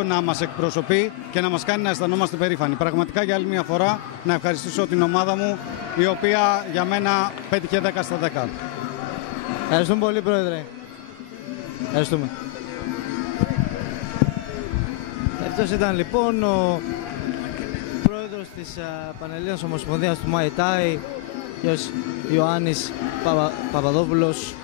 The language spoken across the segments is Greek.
να μας εκπροσωπεί και να μας κάνει να αισθανόμαστε περήφανοι. Πραγματικά για άλλη μια φορά να ευχαριστήσω την ομάδα μου, η οποία για μένα πέτυχε 10 στα 10. Ευχαριστούμε πολύ, Πρόεδρε. Ευχαριστούμε. Αυτός ήταν λοιπόν ο πρόεδρος της Πανελλήνιας Ομοσπονδίας του Muay Thai, κ. Ιωάννης Παπαδόπουλος.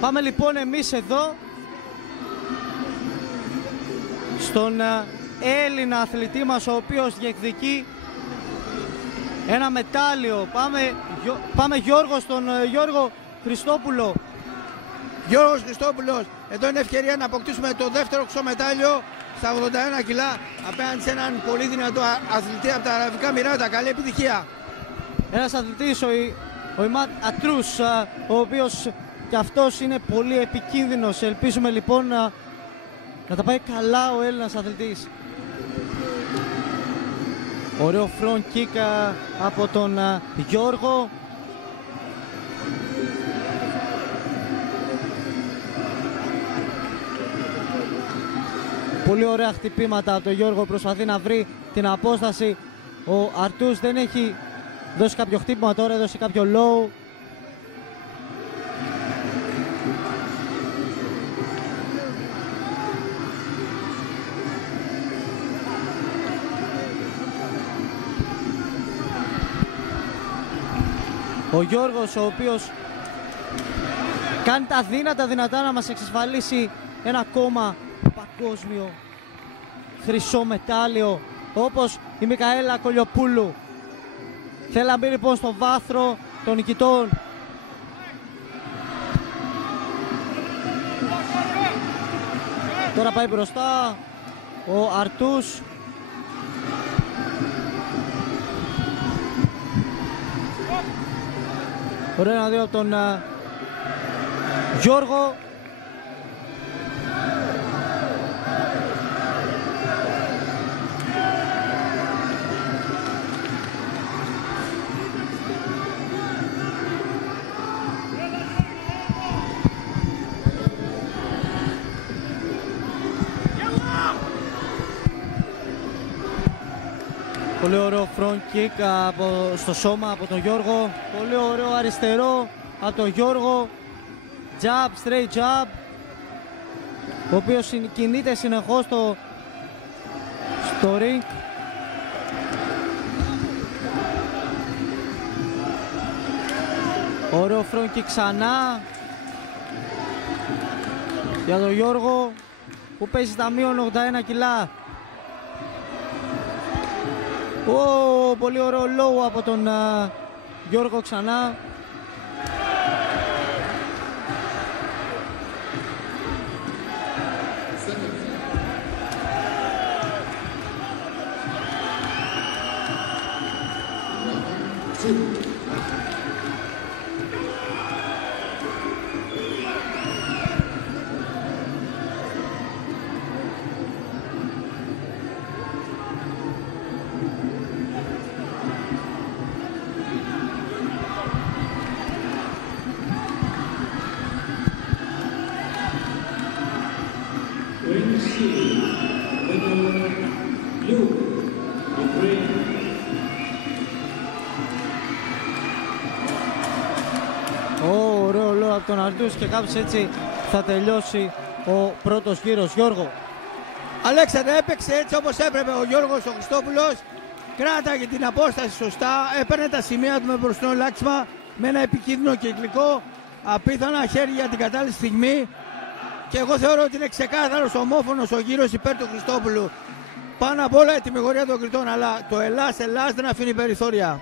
Πάμε λοιπόν εμείς εδώ στον Έλληνα αθλητή μας, ο οποίος διεκδικεί ένα μετάλλιο. Πάμε Γιώργο, στον Γιώργο Χριστόπουλο. Γιώργος Χριστόπουλος, εδώ είναι ευκαιρία να αποκτήσουμε το δεύτερο μετάλλιο στα 81 κιλά απέναντι σε έναν πολύ δυνατό αθλητή από τα Αραβικά Εμιράτα. Καλή επιτυχία. Ένας αθλητής, ο Ιμάτ Ατρούς, ο οποίος και αυτός είναι πολύ επικίνδυνος. Ελπίζουμε λοιπόν να τα πάει καλά ο Έλληνας αθλητής. Ωραίο front kick από τον Γιώργο. Πολύ ωραία χτυπήματα από τον Γιώργο, προσπαθεί να βρει την απόσταση. Ο Αρτούς δεν έχει δώσει κάποιο χτύπημα, τώρα έδωσε κάποιο low. Ο Γιώργος, ο οποίος κάνει τα δυνατά να μας εξασφαλίσει ένα ακόμα παγκόσμιο χρυσό μετάλλιο, όπως η Μικαέλα Κολιοπούλου. Θέλει να μπει λοιπόν στο βάθρο των νικητών. Τώρα πάει μπροστά ο Αρτούς. Ωραία να δει από τον Γιώργο. Πολύ ωραίο front kick στο σώμα από τον Γιώργο. Πολύ ωραίο αριστερό από τον Γιώργο. Jab, straight jab, ο οποίος κινείται συνεχώς στο ring. Ωραίο front kick ξανά για τον Γιώργο, που παίζει στα μείον 81 κιλά. Πολύ ωραίο low από τον Γιώργο ξανά. Ωραίο λόγο από τον Αρτούς και κάπως έτσι θα τελειώσει ο πρώτος γύρος. Γιώργο. Αλέξανδρε, έπαιξε έτσι όπως έπρεπε ο Γιώργος ο Χριστόπουλος. Κράταγε την απόσταση σωστά, έπαιρνε τα σημεία του με μπροστινό λάξιμα, με ένα επικίνδυνο κυκλικό, απίθανα χέρια για την κατάλληλη στιγμή. Και εγώ θεωρώ ότι είναι ξεκάθαρος ομόφωνος ο γύρος υπέρ του Χριστόπουλου. Πάνω απ' όλα η τιμιγορία των κριτών, αλλά το Ελλάς δεν αφήνει περιθώρια.